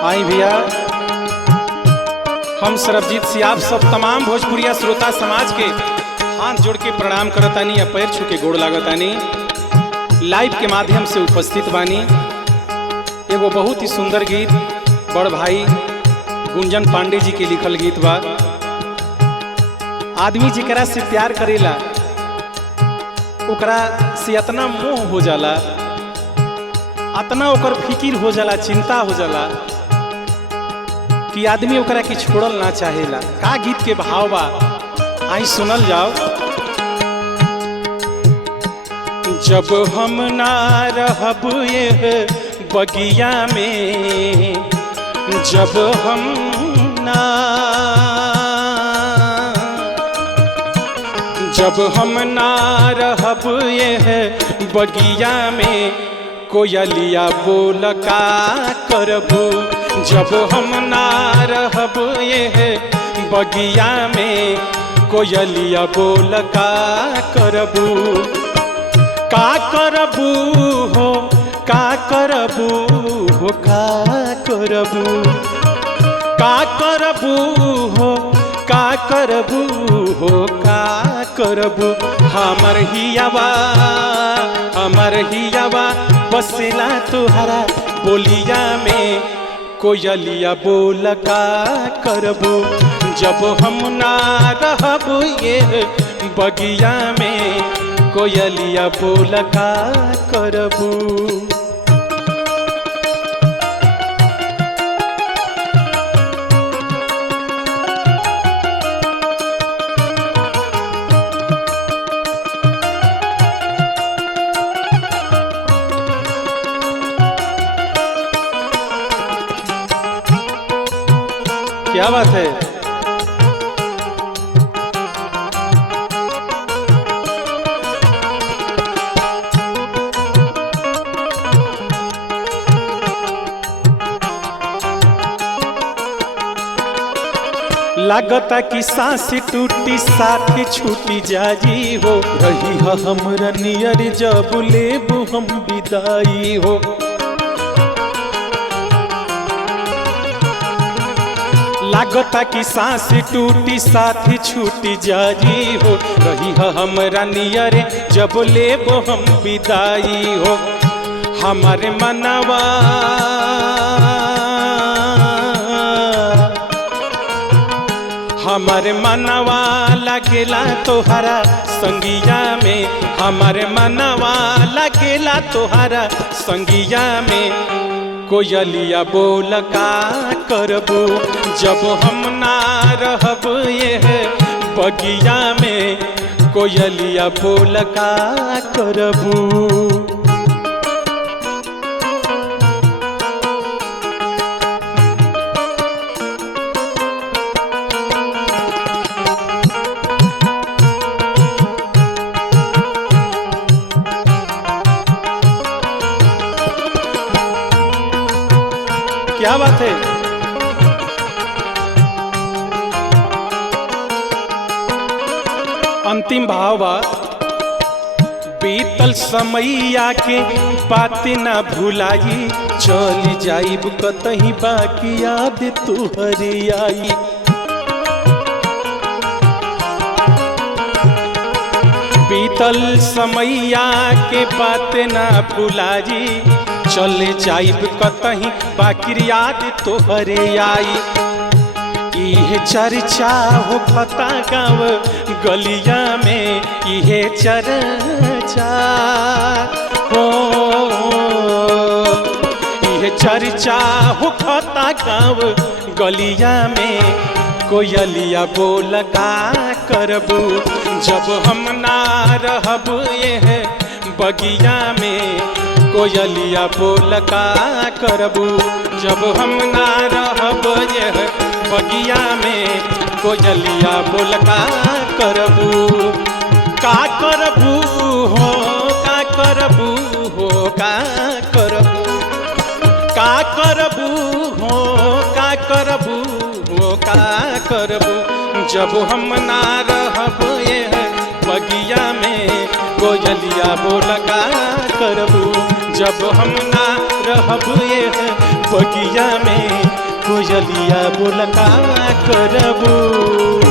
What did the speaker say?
आई भैया, हम सरबजीत सिंह आप सब तमाम भोजपुरिया श्रोता समाज के हाथ जोड़ के प्रणाम करतानी या पैर छू के गोड़ लागतानी। लाइव के माध्यम से उपस्थित बानी। एगो बहुत ही सुंदर गीत बड़ भाई गुंजन पांडे जी के लिखल गीत बा। आदमी जेकरा से प्यार करेला ओकरा से इतना मोह हो जाला, इतना ओकर फिकिर हो जाला, चिंता हो जाला कि आदमी ओकरा के छोड़ल ना चाहेला। का गीत के भाव बा, आई सुनल जाओ। जब हम ना रहब ये बगिया में, जब हम ना रहब ये बगिया में, कोयलिया बोल का करबू। जब हम ना रहब ये बगिया में, कोयलिया बोल का करबू। का करबू हो, का करबू हो, का करबू, का करबू हो, का करबू हो, का करबू। हमर हियावा बसेला तुहरा बोलिया में, कोयलिया बोल का करबू। जब हम ना रहब ये बगिया में, कोयलिया बोल का करबू। क्या बात है। लागता कि सांस टूटी साथ छूटी जाई हो। रही हमरा नियर जब लेबू हम विदाई हो। लागता कि सांस टूटी साथ छूटी जाई हो। रही हमरा नियर जब लेबो हम विदाई हो। हमारे मनवा लगेला तोहरा संगिया में, हमारे मनवा लगेला तोहरा संगिया में, कोयलिया बोल का करबू। जब हम ना रहब ये बगिया में, कोयलिया बोल का करबू। क्या बात है। अंतिम भाव बा। बीतल समैया के बात ना भुलाई, चली जाइब कतही बाकी याद तुहरी आई। बीतल समैया के बात ना भुलाई, चले जाइब कतही बाकी याद तोहरे आई। इहे चर्चा हो खता गाँव गलिया में, इहे चर्चा हो, इहे चर्चा हो खता गाँव गलिया में, कोयलिया बोल का करबू। जब हम ना रहब ये बगिया में, कोयलिया बोल का करबू। जब हम ना रहब ये बगिया में, कोयलिया बोल का करबू। का करबू हो, का करबू हो, का करबू, का करबू हो, का करबू हो, का करबू। जब हम ना रहब ये बगिया में, कोयलिया बोल का करबू। जब हम ना रहब ये बगिया में, कोयलिया बोल का करबू।